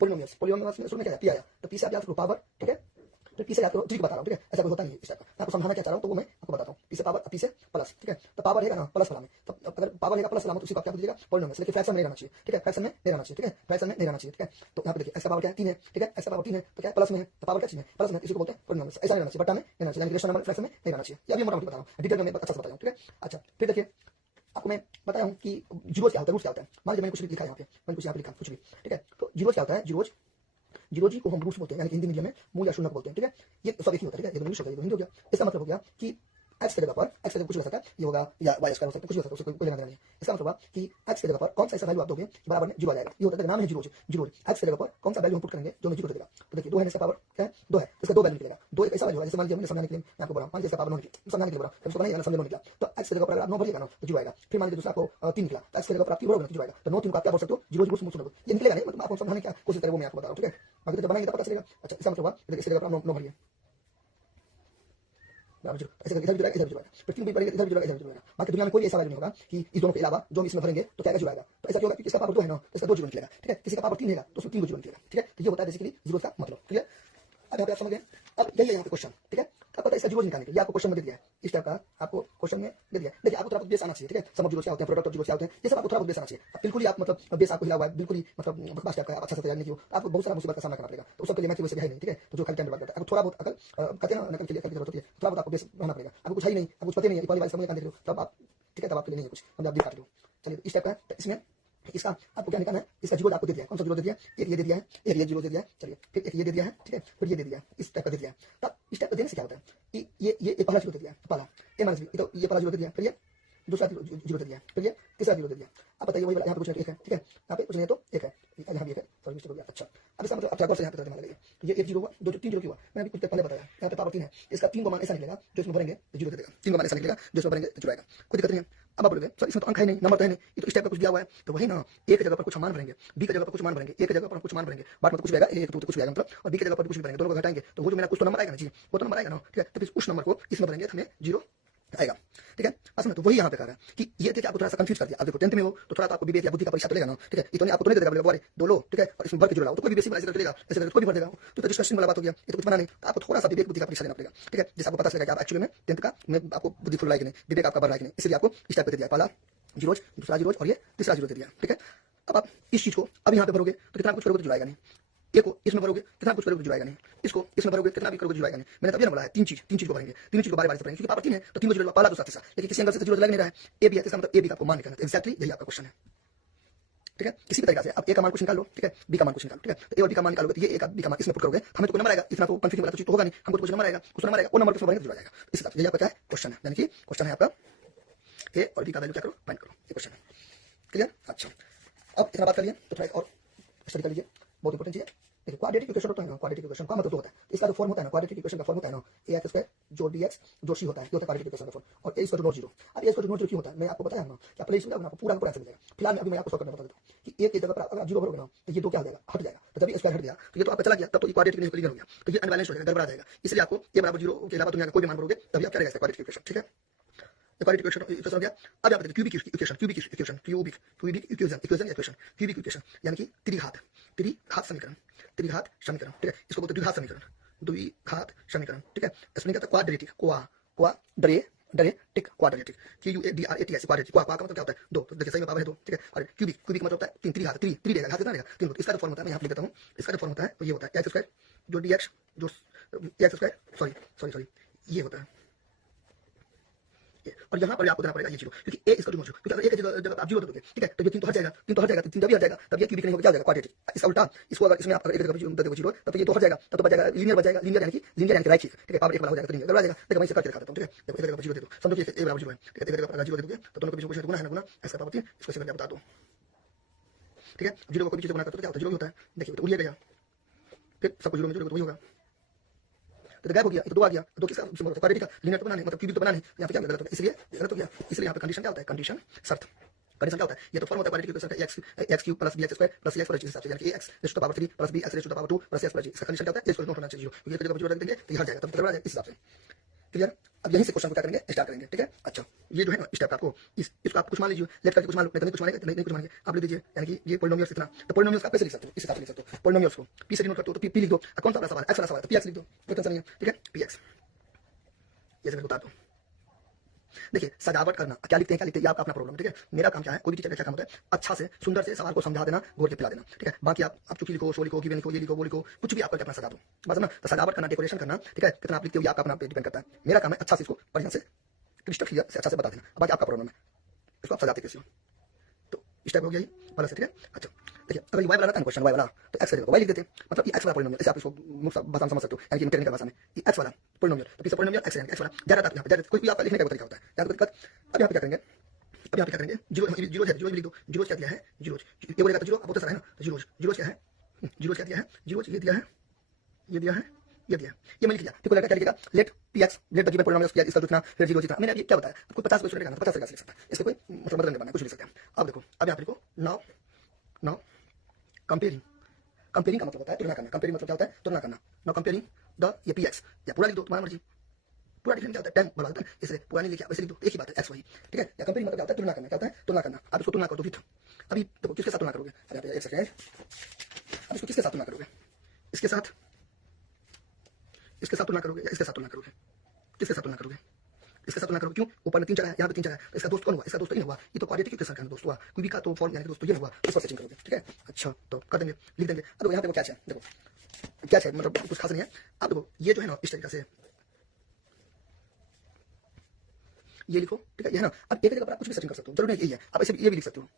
Polynomials में शुरू में क्या है, पी आया, तो पी से आप याद करो पावर, ठीक है, तो पी से याद करो, जी बता रहा हूँ, ठीक है, ऐसा कोई होता नहीं है इस टाइप का, मैं आपको समझाना क्या चाह रहा हूँ तो वो मैं आपको बताता हूँ, पी से पावर, पी से प्लस, ठीक है, तो पावर है ना प्लस वाला में, तो अगर पावर है प्लस वाला में तो उसी को क्या दीजिएगा पोलिनोमियल्स, लेकिन फ्रैक्शन में नहीं रहना चाहिए, ठीक है, फ्रैक्शन में नहीं रहना चाहिए, ठीक है, फ्रैक्शन में नहीं रहना चाहिए, ठीक है, तो यहाँ पे देखिए एक्स का पावर क्या है 3 है, ठीक है, एक्स का पावर 3 है तो क्या है प्लस में है, तो पावर क्या चीज है प्लस में, इसी को बोलते हैं पोलिनोमियल्स, ऐसा नहीं रहना चाहिए, बटा में नहीं रहना चाहिए, यानी रेशनल नंबर फ्रैक्शन में नहीं रहना चाहिए, ये अभी मोटा मोटी बता रहा हूँ, डिटेल में मैं अच्छा से बताया हूँ, ठीक है। अच्छा फिर देखिए आपको मैं बताया हूँ कि जीरोज क्या होता है, रूट्स क्या होता है, मान लीजिए मैंने कुछ भी लिखा है यहाँ पे, मैंने कुछ यहाँ पे लिखा कुछ भी, ठीक है, तो जीरोज क्या होता है, जीरोज जीरो जी को हम रूट्स बोलते हैं, यानी हिंदी मीडियम में मूल या शून्य बोलते हैं, ठीक है, ये सब एक ही होता है, ठीक है, ये दोनों इंग्लिश हो गया, ये दोनों हिंदी हो गया, इसका मतलब हो गया कि एक्स की जगह पर एक्स की जगह कुछ हो सकता है, ये होगा या वाई स्क्वायर हो सकता है, कुछ भी हो सकता है, उसको कोई लेना देना नहीं है, इसका मतलब हुआ कि एक्स की जगह पर कौन सा ऐसा वैल्यू आप दोगे बराबर में जीरो आ जाएगा, ये होता है नाम है जीरो जीरो, एक्स की जगह पर कौन सा वैल्यू हम पुट करेंगे जो हमें जीरो देगा, तो देखिए 2 है, इसका पावर क्या है 2 है, इसका 2 वैल्यू निकलेगा, 2 एक ऐसा वैल्यू होगा जैसे मान लीजिए हमने समझाने के लिए मैं आपको बोला, मान लीजिए इसका पावर 9 निकला, समझाने के लिए बोला, तो उसको नहीं समझने निकला, तो एक्स की जगह पर अगर आप 9 भरिएगा ना तो जीरो आएगा, फिर मान लीजिए दूसरा आपको 3 निकला, तो एक्स की जगह पर आप 3 भरोगे तो जीरो आएगा, तो 9 3 को आप क्या बोल सकते हो जीरो जीरो सुनो, ये निकलेगा नहीं, मतलब आपको समझाने की कोशिश करें वो मैं आपको बता रहा हूँ, ठीक है, बाकी जब बनाएंगे तो पता चलेगा। अच्छा इसका मतलब हुआ इसकी जगह पर आप 9 भरिए, ऐसे करके इधर जुड़ेगा, इधर जुड़ेगा, फिर 3 भी पड़ेगा, इधर जुड़ेगा, इधर जुड़ेगा, बाकी दुनिया में कोई ऐसा वैल्यू नहीं होगा कि इस दोनों के अलावा जो हम इसमें भरेंगे तो क्या जुड़ेगा, तो ऐसा क्यों होगा, क्योंकि इसका पावर 2 है ना, तो इसका 2 जीरो निकलेगा, ठीक है, किसी का पावर 3 है तो उसमें 3 जीरो निकलेगा, ठीक है, तो ये होता है बेसिकली जीरो का मतलब, ठीक है। अब यहाँ पे आप समझ गए, अब यही है यहाँ पे क्वेश्चन, ठीक है, अब पता है इसका जीरो निकालने के लिए आपको क्वेश्चन में दे दिया है, इस टाइप का आपको क्वेश्चन में दे दिया है, देखिए आपको थोड़ा बहुत बेस आना चाहिए, ठीक है, सम ऑफ जीरो क्या होते हैं, प्रोडक्ट ऑफ जीरो क्या होते हैं, ये सब आपको थोड़ा बहुत बेस आना चाहिए, अब बिल्कुल ही आप मतलब बेस आपको हिला हुआ है, बिल्कुल ही मतलब बकवास टाइप का अच्छा से तैयार नहीं किया, आपको बहुत सारा मुसीबत का सामना करना पड़ेगा, तो उसके लिए मैं वैसे है नहीं, ठीक है, तो जो खाली टाइम बर्बाद करता है, आपको थोड़ा बहुत अकल कहते हैं नकल के लिए जरूरत होती है, थोड़ा बहुत आपको बेस रहना पड़ेगा, आपको कुछ है ही नहीं, आपको कुछ पता नहीं है, पहली बार समझ देख रहे हो तब आप, ठीक है, तब आपके लिए नहीं है कुछ, हम आप दिखा रहे हो, चलिए इस टाइप का है, इसमें इसका आपको क्या निकालना है, इसका जीरो आपको दे दिया है, कौन सा जीरो दे दिया है, एक ये दे दिया है, एक ये जीरो दे दिया है, चलिए फिर एक ये दे दिया है, ठीक है, फिर ये दे दिया है, इस टाइप का दे दिया है, तब इस टाइप का देने से क्या होता है, ये पहला जीरो दे दिया है, पहला ए माइनस बी, तो ये पहला जीरो दे दिया, फिर ये दूसरा जीरो दे दिया, फिर ये तीसरा जीरो दे दिया, अब बताइए वही वाला यहाँ पे कुछ नहीं एक है, ठीक है, यहाँ पे कुछ नहीं तो एक है, यहाँ भी एक है, सॉरी मिस्टेक हो गया, अच्छा अब इसका मतलब अब क्या कर सकते हैं, यहाँ पे लगाइए, तो ये एक जीरो हुआ, दो 3 जीरो क्यों हुआ, मैंने अभी कुछ पहले बताया, यहाँ पे पावर 3 है, इसका 3 को मान ऐसा निकलेगा जो इसमें भरेंगे तो जीरो दे देगा, 3 को मान ऐसा निकलेगा जो इसमें भरेंगे जीरो आएगा, कोई दिक्कत नहीं है। अब आप बोलोगे सर इसमें तो अंक है नहीं, नंबर तो है नहीं, ये तो इस टाइप का कुछ दिया हुआ है, तो वही ना ए की जगह पर कुछ मान भरेंगे, बी की जगह पर कुछ मान भरेंगे, ए की जगह पर कुछ मान भरेंगे, बाद में कुछ आएगा, ए तो कुछ आएगा मतलब, और बी की जगह पर कुछ भरेंगे, दोनों को घटाएंगे तो वो जो मेरा कुछ तो नंबर आएगा ना जी, वो तो नंबर आएगा ना, ठीक है, तो फिर उस नंबर को इसमें भरेंगे हमें जीरो आएगा, ठीक है, असल में तो वही यहाँ पे कह रहा है कि ये देखिए आपको थोड़ा सा कंफ्यूज कर दिया, आप देखो 10th में हो तो थोड़ा तो आपको विवेक या बुद्धि का परीक्षा तो लेगा ना, ठीक है, इतने आपको तो नहीं देगा बोले दो लो, ठीक है, और इसमें भर के जुड़ा हो तो कोई भी बेसिक ऐसे चलेगा, ऐसे करके कोई भी भर देगा, तो डिस्कशन वाला बात हो गया, ये तो कुछ बना नहीं, आपको थोड़ा सा विवेक बुद्धि का परीक्षा लेना पड़ेगा, ठीक है, जिससे आपको पता चलेगा कि आप एक्चुअली में 10th का में आपको बुद्धि खुल रहा है कि नहीं, विवेक आपका बढ़ रहा है कि नहीं, इसलिए आपको इस टाइप पे दे दिया, पहला जीरोज, दूसरा जीरोज और ये तीसरा जीरो दे दिया, ठीक है। अब आप इस चीज को अब यहाँ पे भरोगे तो कितना कुछ करोगे तो जुड़ाएगा नहीं, ए को इसमें भरोगे कितना कुछ करोगे जुड़ाएगा नहीं, इसको इसमें भरोगे कितना भी करोगे जुड़ाएगा नहीं, मैंने तभी ना बोला है तीन चीज को भरेंगे, तीन चीज को बार बार से भरेंगे, क्योंकि पावर 3 है तो 3 जीरो पहला दूसरा तीसरा, लेकिन किसी एंगल से जीरो लग नहीं रहा है, ए बी है, इसका मतलब ए बी का आपको मान निकालना है, एक्जैक्टली यही आपका क्वेश्चन है, ठीक है, किसी भी तरीके से आप ए का मान कुछ निकाल लो, ठीक है, बी का मान कुछ निकालो, ठीक है, तो ए और बी का मान निकालोगे तो ये ए का बी का मान इसमें पुट करोगे, हमें तो कोई नंबर आएगा, इतना तो कंफ्यूजन वाला तो चीज तो होगा नहीं, हमको तो कुछ नंबर आएगा, कुछ नंबर आएगा, वो नंबर को भरेंगे तो जुड़ जाएगा, इस हिसाब से यही आपका क्या है क्वेश्चन है, यानी कि क्वेश्चन है आपका ए और बी का वैल्यू क्या करो फाइंड करो, ये क्वेश्चन है, क्लियर। अच्छा अब इतना बात कर लिए तो थोड़ा एक और स्टडी कर लीजिए, बहुत इंपॉर्टेंट चीज है, देखिए क्वाड्रेटिक इक्वेशन होता है ना, क्वाड्रेटिक इक्वेशन का मतलब तो होता है, इसका जो फॉर्म होता है ना, क्वाड्रेटिक इक्वेशन का फॉर्म होता है ना, ए एक्स स्क्वायर जोड़ बी एक्स जोड़ सी होता है, ये होता है क्वाड्रेटिक इक्वेशन का फॉर्म, और ए इसका नॉट जीरो, अब ए इसका नॉट जीरो क्यों होता है मैं आपको बताया ना कि आप प्ले इसमें आपको पूरा पूरा मिल जाएगा, फिलहाल अभी मैं आपको सॉल्व करना बता देता हूं कि ए की जगह पर अगर आप जीरो भरोगे ना तो ये दो क्या हो जाएगा हट जाएगा, तो जब ये स्क्वायर हट गया तो ये तो आपका चला गया, तब तो क्वाड्रेटिक इक्वेशन हो गया, तो ये अनबैलेंस हो जाएगा, गड़बड़ा जाएगा, इसलिए आपको ए बराबर जीरो के अलावा दुनिया का कोई भी मान भरोगे तभी आप क्या रहेगा क्वाड्रेटिक इक्वेशन, ठीक है, क्वाड्रेटिक इक्वेशन हो गया। अब आप देखिए क्यूबिक इक्वेशन यानी कि त्रिघात समीकरण, ठीक है, इसको बोलते हैं द्विघात समीकरण, ठीक है, इसमें क्या होता है क्वाड्रेटिक, क्वाड्रेटिक क्वाड्रेटिक का मतलब क्या होता है दो, तो देखिए सही में पावर है दो, ठीक है, और क्यूबिक मतलब होता है तीन, त्रिघात त्रि रहेगा, घात कितना रहेगा तीन, इसका जो फॉर्म होता है मैं यहाँ लिख देता हूँ, इसका जो फॉर्म होता है तो ये होता है एक्स स्क्वायर जो डी एक्स जो एक्स स्क्वायर सॉरी ये होता है, और यहाँ पर आपको देना पड़ेगा ये जीरो, क्योंकि ए इसका जो जीरो, क्योंकि अगर ए की जगह आप जीरो दे दोगे, ठीक है, तो ये तीन तो हट जाएगा, तीन जब भी हट जाएगा तब ये क्यूबिक नहीं होगा, क्या हो जाएगा क्वाड्रेटिक, इसका उल्टा इसको अगर इसमें आप एक जगह दे दोगे जीरो तब तो ये तो हट जाएगा, तब तो बच जाएगा लीनियर यानी कि राइट, ठीक है, पावर एक वाला हो जाएगा, तो गड़बड़ा जाएगा, देखो मैं इसे करके दिखा देता हूं, ठीक है, देखो एक जगह पर जीरो दे दो, समझो कि ए बराबर जीरो है, ठीक है, एक जगह पर जीरो दे दोगे तो दोनों के बीच में गुना है ना, गुना इसका पावर 3, इसको इसे करके बता दो, ठीक है, जीरो को कोई चीज गुना करते तो क्या होता है जीरो होता है, देखिए तो उड़िएगा यहाँ, फिर सबको जीरो में जोड़ोगे तो वही होगा, तो गायब हो गया, तो दो आ गया, तो किसका क्वाड्रेटिक का लीनियर तो बनाने मतलब क्यूबिक तो बनाने, यहाँ पे क्या गलत हो गया, इसलिए गलत हो गया, इसलिए यहाँ पे कंडीशन क्या होता है, कंडीशन शर्त, कंडीशन क्या होता है, ये तो फॉर्म होता है क्वाड्रेटिक इक्वेशन का x cube plus b x square plus c x plus g, यानी कि x raise to the power 3 plus b x raise to the power 2 plus c x plus g, इसका condition क्या होता है, इसको note होना चाहिए, क्योंकि ये जगह जीरो रख देंगे तो ये हट जाएगा, तब तक गड़बड़ा जाएगा इस हिसाब से, क्लियर? अब यहीं से क्वेश्चन को क्या करेंगे, स्टार्ट करेंगे, ठीक है? अच्छा, ये जो है ना स्टेप आपको इसको आप कुछ मान लीजिए, लेट करके कुछ मान लो, नहीं कुछ मानेंगे, नहीं कुछ मानेंगे, आप लिख दीजिए, यानी कि ये पॉलिनोमियल्स इतना, तो पॉलिनोमियल्स आप कैसे लिख सकते हो, इस हिसाब से लिख सकते हो पॉलिनोमियल्स को, पी से डिनोट करते हो तो पी लिख दो, कौन सा वाला सवाल है, एक्स वाला सवाल है तो पी एक्स लिख दो, कोई टेंशन नहीं है, ठीक है? पी एक्स ये सब बता दो। देखिए सजावट करना क्या लिखते हैं, क्या लिखते हैं, ये आपका अपना प्रॉब्लम है, ठीक है? मेरा काम क्या है, कोई भी टीचर का क्या काम होता है, अच्छा से सुंदर से सवाल को समझा देना, घोर के पिला देना, ठीक है? बाकी आप चुकी लिखो, शो लिखो, गिवन लिखो, ये लिखो, वो लिखो, कुछ भी आप करके अपना सजा दो, बस ना। तो सजावट करना, डेकोरेशन करना, ठीक है? कितना आप लिखते हो ये आपका अपना डिपेंड करता है। मेरा काम है अच्छा से इसको बढ़िया से क्रिस्टल क्लियर से अच्छा से बता देना, बाकी आपका प्रॉब्लम है इसको आप सजाते कैसे हो। तो इस टाइप हो गया ये वाला से, ठीक है? अच्छा देखिए अगर ये वाई वाला था ना क्वेश्चन, वाई वाला तो एक्स वाई लिख देते, मतलब ये एक्स वाला पॉलिनोमियल, ऐसे आप इसको मुफ्त भाषा में समझ सकते हो, यानी कि टेक्निकल भाषा में ये एक्स वाला पॉलिनोमियल, तो पीछे पॉलिनोमियल एक्स है, एक्स वाला ज्यादा यहाँ पे कोई भी आपका लिखने का तरीका होता है, याद दिक्कत। अब यहाँ पे क्या करेंगे, अब यहाँ पे क्या करेंगे, जीरो जीरो है, जीरो भी लिख दो, जीरो क्या दिया है, जीरो ये बोलेगा तो जीरो, अब होता सारा है ना, तो जीरो जीरो क्या है, जीरो क्या दिया है, जीरो ये दिया है, ये दिया है, ये दिया, ये मैंने लिख दिया, ठीक है? क्या लिखेगा, let P x, let the given polynomial P x इसका जितना फिर जीरो जितना, मैंने अब ये क्या बताया, आपको 50 क्वेश्चन लिखना, 50 तरीका से लिख सकता है, इसके कोई मतलब बदल नहीं बनाना, कुछ लिख सकते हैं। अब देखो अब यहाँ पे लिखो नाउ नाउ कंपेयरिंग, कंपेयरिंग का मतलब होता है तुलना करना, कंपेयरिंग मतलब क्या होता है, तुलना करना। नाउ कंपेयरिंग द ये पी एक्स, या पूरा लिख दो तुम्हारी मर्जी, पूरा लिखने में क्या होता है टाइम बर्बाद होता है, इसलिए पूरा नहीं लिखा वैसे लिख दो, एक ही बात है एक्स वाई, ठीक है? या कंपेयरिंग मतलब क्या होता है तुलना करना, क्या होता है तुलना करना। आप इसको तुलना करो विथ, अभी देखो किसके साथ तुलना करोगे, यहाँ पे एक सेकंड, अब इसको किसके साथ तुलना करोगे, इसके साथ, इसके साथ तुलना करोगे या इसके साथ तुलना करोगे, किसके साथ तुलना करोगे, इसके साथ तुलना करोगे, क्यों ऊपर में 3 जगह है, यहाँ पे 3 जगह है, तो इसका दोस्त कौन हुआ, इसका दोस्त तो इन हुआ, ये तो क्वाड्रेटिक इक्वेशन का दोस्त हुआ, कोई भी का तो फॉर्म यानी कि दोस्त तो ये हुआ, इस पर सेटिंग करोगे, ठीक है? अच्छा तो कर देंगे, लिख देंगे। अब यहाँ पे क्या है, देखो क्या है, मतलब कुछ खास नहीं है। अब देखो ये जो है ना इस तरीके से ये लिखो, ठीक है? ये है ना, अब एक जगह पर आप कुछ भी सेटिंग कर सकते हो, जरूरी नहीं यही है, आप ऐसे ये भी लिख सकते हो,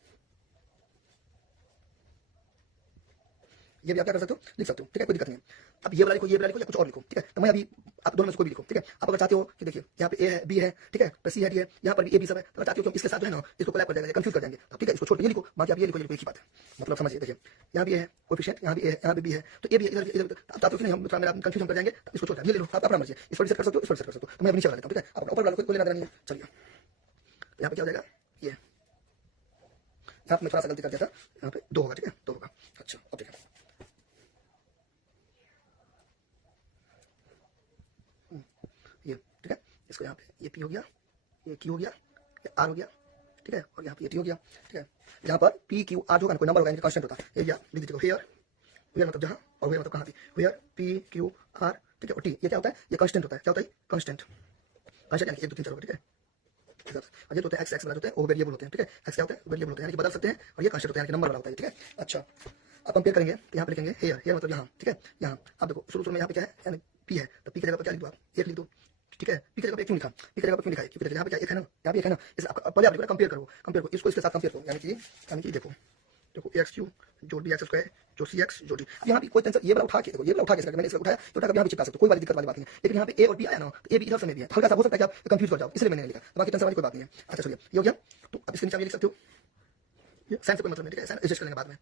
ये भी आप क्या कर सकते हो, लिख सकते हो, ठीक है? कोई दिक्कत नहीं है। अब ये वाला लिखो, ये वाला लिखो या कुछ और लिखो, ठीक है? तो मैं अभी आप दोनों में से कोई भी लिखो, ठीक है? आप अगर चाहते हो कि देखिए यहाँ पे ए है, बी है, ठीक है? तो सी है, डी है, यहाँ पर भी ए बी सब है, तो चाहते हो कि इसके साथ जो है ना इसको कोलैब कर जाएगा, कंफ्यूज कर जाएंगे, ठीक है? इसको छोड़ के ये लिखो, बाकी आप ये लिखो, एक ही बात है, मतलब समझिए। देखिए यहाँ भी है कोएफिशिएंट, यहाँ भी ए है, यहाँ पे बी है, तो ए भी इधर इधर, आप चाहते हो कि नहीं हम मेरा कंफ्यूजन कर जाएंगे, तो इसको छोड़ ये ले लो, आप अपना मर्जी है, इस पर सेट कर सकते हो, इस पर सेट कर सकते हो। तो मैं नीचे वाला लेता हूँ, ठीक है? आप ऊपर वाला कोई लेना देना नहीं है। चलिए यहाँ पे क्या हो जाएगा, ये यहाँ पे मैं थोड़ा सा गलती कर दिया था, यहाँ पे 2 होगा, ठीक है? 2 होगा। अच्छा अब देखिए ये, ठीक है? इसको यहाँ पे ये पी हो गया, ये क्यू हो गया, ये आर हो गया, ठीक है? और यहाँ पे ये टी हो गया, ठीक है? यहाँ पर पी क्यू आर होगा ना, कोई नंबर होगा, कांस्टेंट होता है, ये लिख दीजिएगा हियर, हियर मतलब जहाँ, और हियर मतलब कहाँ पे, हियर पी क्यू आर, ठीक है? और टी ये क्या होता है, ये कांस्टेंट होता है, क्या होता है कांस्टेंट, कांस्टेंट यानी 1 2 3 4 होगा, ठीक है? और ये होता है एक्स वाला होता है, वो वेरिएबल होते हैं, ठीक है? एक्स क्या होता है, वेरिएबल होते हैं, यानी कि बदल सकते हैं, और ये कांस्टेंट होता है, यानी कि नंबर वाला होता है, ठीक है? अच्छा अब कंपेयर करेंगे तो यहाँ पे लिखेंगे हियर, हियर मतलब यहाँ, ठीक है? यहाँ अब देखो शुरू में यहाँ पे क्या है, यानी पी है, तो पी की जगह पर क्या लिख दो आप, 1 लिख दो, ठीक है? पी की जगह पर 1 क्यों लिखा, पी की जगह पर क्यों लिखा है, क्योंकि यहाँ पे क्या 1 है ना, यहाँ पे 1 है ना, इसे पहले आप कंपेयर करो, इसको इसके साथ कंपेयर करो, यानी कि देखो एक्स क्यू जोड़ बी एक्स स्क्वायर जो सी एक्स जो डी। अब यहाँ पे कोई टेंशन, ये वाला उठा के देखो, ये वाला उठा के मैंने इसको उठाया, तो उठा के यहाँ पे चिपका सकते हो, कोई वाली दिक्कत वाली बात नहीं है। लेकिन यहाँ पे ए और बी आया ना, तो ए भी इधर से में भी है, हल्का सा हो सकता है कि आप कंफ्यूज हो जाओ, इसलिए मैंने लिखा, तो बाकी टेंशन वाली कोई बात नहीं है। अच्छा चलिए ये हो गया, तो अब इसके नीचे आप ये लिख सकते हो, ये साइन से कोई मतलब नहीं, ठीक है? साइन एडजस्ट करेंगे बाद में,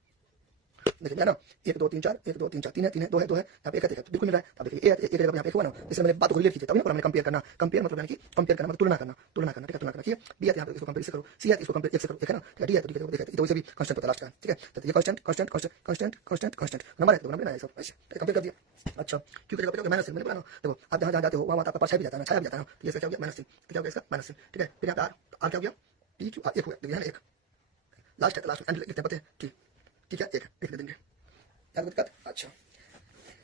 देखिए ना 1 2 3 4 1 2 3 4 3 है 3 है 2 है 2 है, यहाँ पे 1 है, तो बिल्कुल मिल रहा है। अब देखिए एक जगह यहाँ पे हुआ ना, इसलिए मैंने बात को रिलेट की, तभी ना हमने कंपेयर करना, कंपेयर मतलब यानी कि कंपेयर करना मतलब तुलना करना, ठीक है? तुलना करना, ठीक है? बी है यहाँ पे इसको कंपेयर से करो, सी है इसको कंपेयर 1 से करो, ठीक है ना? ठीक है? डी है तो ठीक है, तो वैसे भी कांस्टेंट होता है लास्ट का, ठीक है? तो ये कांस्टेंट नंबर है सब ऐसे कंपेयर कर दिया। अच्छा क्यों जगह पे माइनस मैंने बोला ना, देखो आप जहाँ जाते हो वहाँ आपका परछाई भी जाता है ना, छाया भी जाता है ना, तो ये क्या हो गया माइनस 3, क्या हो गया इसका माइनस 3, ठीक है? फिर यहाँ पे आर क्या हो गया, पी क्यू आर 1 हो गया, देखिए ना 1 लास्ट है, लास्ट एंड लिखते हैं पता है, ठीक है? 1 लिख देंगे यार दिक्कत। अच्छा